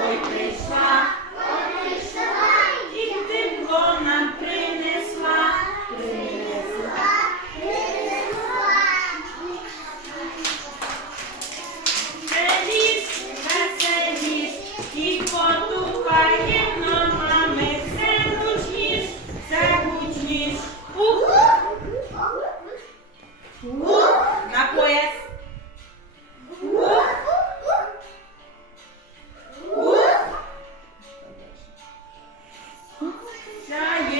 ой прийшла, нам принесла. Селіш, веселіш, і потупає ногами, все гучніш, все гучніш. Ух, ух, на пояс.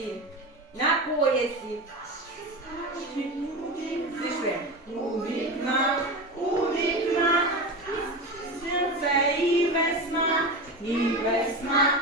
поясі. На поясі. Пішли. У вікна, у вікна. Це і весна, і весна,